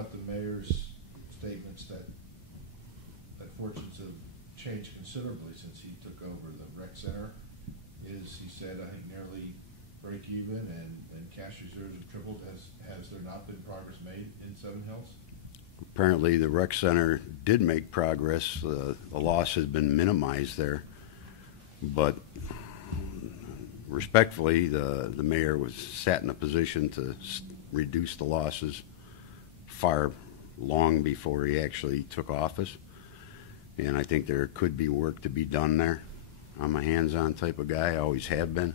about the mayor's statements that fortunes have changed considerably since he took over the rec center? He said, I think, nearly break even and cash reserves have tripled. Has there not been progress made in Seven Hills? Apparently the rec center did make progress. The loss has been minimized there, but respectfully, the mayor was sat in a position to reduce the losses far long before he actually took office, and I think there could be work to be done there. I'm a hands-on type of guy, I always have been,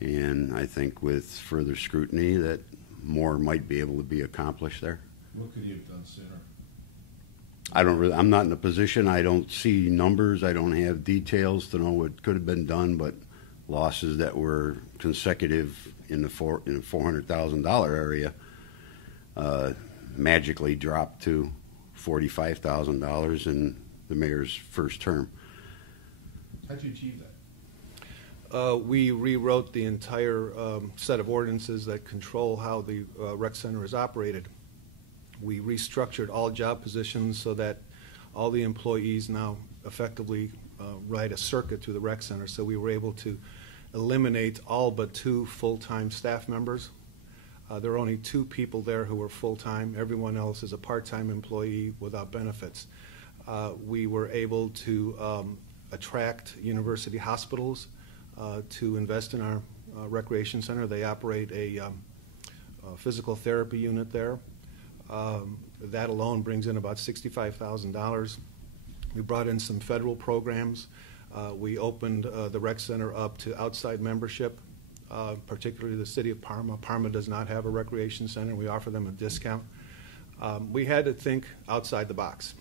and I think with further scrutiny that more might be able to be accomplished there. What could you have done sooner? I'm not in a position, I don't see numbers, I don't have details to know what could have been done, but losses that were consecutive in the $400,000 area magically dropped to $45,000 in the mayor's first term. How'd you achieve that? We rewrote the entire set of ordinances that control how the rec center is operated. We restructured all job positions so that all the employees now effectively ride a circuit through the rec center. So we were able to eliminate all but 2 full-time staff members. There are only 2 people there who are full-time. Everyone else is a part-time employee without benefits. We were able to attract university hospitals to invest in our recreation center. They operate a physical therapy unit there. That alone brings in about $65,000. We brought in some federal programs. We opened the rec center up to outside membership, particularly the city of Parma. Parma does not have a recreation center. We offer them a discount. We had to think outside the box.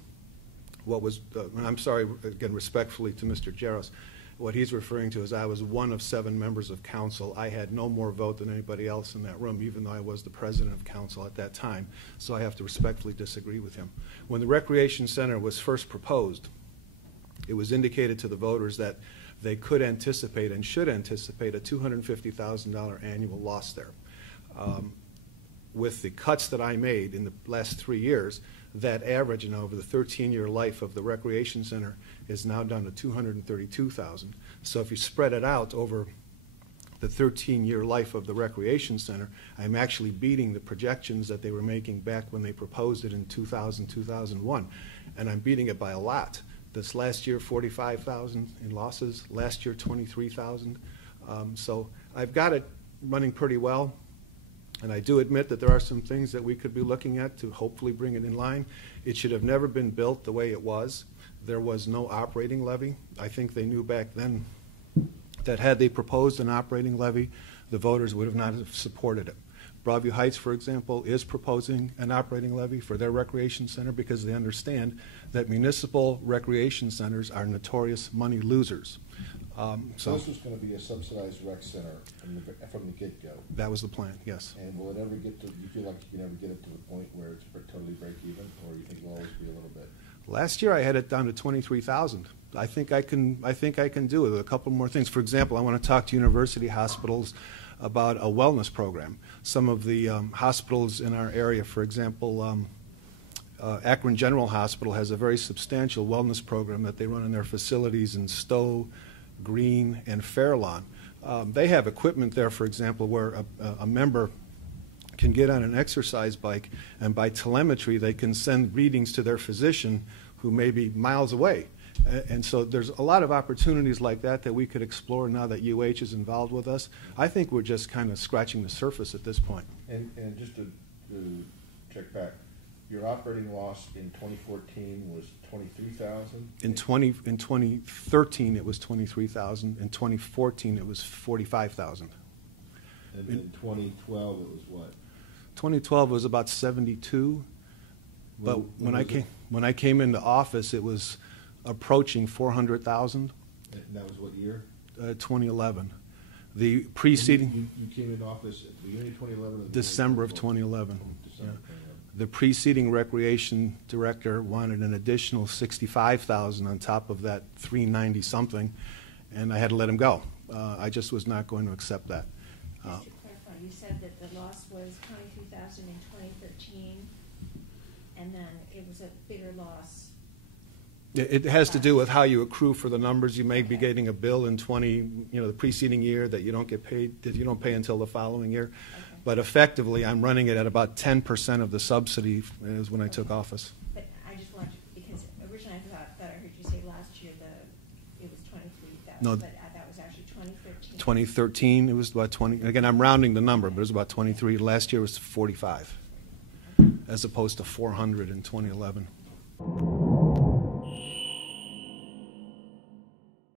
I'm sorry, again, respectfully to Mr. Jaros, what he's referring to is I was one of 7 members of council. I had no more vote than anybody else in that room, even though I was the president of council at that time. So I have to respectfully disagree with him. When the recreation center was first proposed, it was indicated to the voters that they could anticipate and should anticipate a $250,000 annual loss there. With the cuts that I made in the last 3 years, that average now over the 13-year life of the recreation center is now down to $232,000. So if you spread it out over the 13-year life of the recreation center, I'm actually beating the projections that they were making back when they proposed it in 2000, 2001. And I'm beating it by a lot. This last year, $45,000 in losses. Last year, $23,000. So I've got it running pretty well. And I do admit that there are some things that we could be looking at to hopefully bring it in line. It should have never been built the way it was. There was no operating levy. I think they knew back then that had they proposed an operating levy, the voters would have not supported it. Broadview Heights, for example, is proposing an operating levy for their recreation center because they understand that municipal recreation centers are notorious money losers. So this was going to be a subsidized rec center from the get-go. That was the plan, yes. And will it ever get to, you feel like you can ever get it to the point where it's totally break even, or you think it'll always be a little bit? Last year I had it down to $23,000. I think I can do it. A couple more things. For example, I want to talk to university hospitals about a wellness program. Some of the hospitals in our area, for example, Akron General Hospital has a very substantial wellness program that they run in their facilities in Stowe, Green, and Fairlawn. They have equipment there, for example, where a member can get on an exercise bike, and by telemetry they can send readings to their physician who may be miles away. And so there's a lot of opportunities like that that we could explore now that UH is involved with us. I think we're just kind of scratching the surface at this point. And just to check back, your operating loss in 2014 was $23,000? In 2013 it was $23,000. In 2014 it was $45,000. And in 2012 it was what? 2012 was about 72. But when I came into office, it was approaching 400,000. And that was what year? 2011. The preceding. You came into office at the beginning of 2011. December of 2011. December. Yeah. The preceding recreation director wanted an additional 65,000 on top of that 390 something, and I had to let him go. I just was not going to accept that. Just to clarify, you said that the loss was $23,000 in 2013. and then it was a bigger loss. It has to do with how you accrue for the numbers. You may be Okay. getting a bill in the preceding year that you don't get paid, that you don't pay until the following year. Okay. But effectively, I'm running it at about 10% of the subsidy is when I took office. But I just wanted, because originally I thought I heard you say last year it was 23,000, No. but that was actually 2013. 2013, it was about 20. Again, I'm rounding the number, but it was about 23. Last year was 45, as opposed to 400 in 2011.